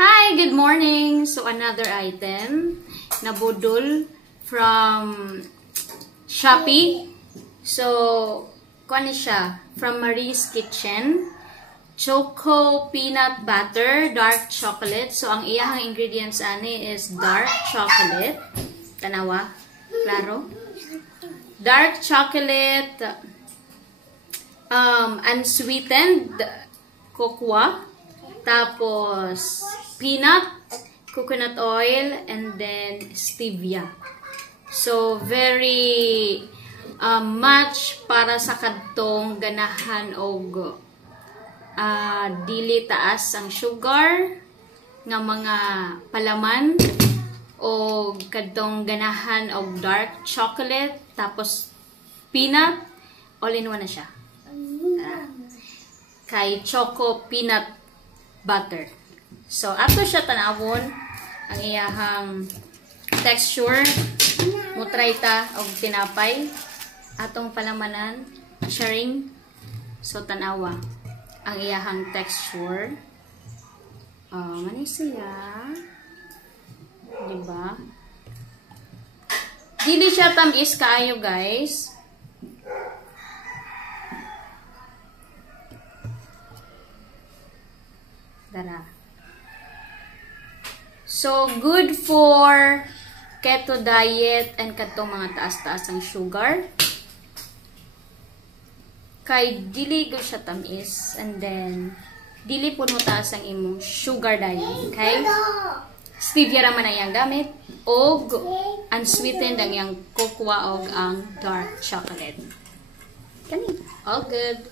Hi, good morning. So another item na budol from Shopee. So kuan siya from Marie's Kitchen. Choco peanut butter, dark chocolate. So ang iyahang ingredients ani is dark chocolate. Tanawa, klaro. Dark chocolate, unsweetened cocoa, tapos peanut, coconut oil, and then stevia. So very much para sa kadtong ganahan og dili taas ang sugar nga mga palaman o kadtong ganahan og dark chocolate tapos peanut, all in one na siya. Kay choco peanut butter. So ato siya tanawon ang iyahang texture. Mutray ta og tinapay atong palamanan, sharing. So tanawa ang iyahang texture. Mani siya. Diba? Dili siya tamis kaayo, guys. Dara. So, good for keto diet and katong mga taas-taas ang sugar. Kay dili go siya tamis, and then dili puno taas ang imong sugar diet, okay? Stevia raman na yang gamit og unsweetened ang yang cocoa og ang dark chocolate. Kani all good.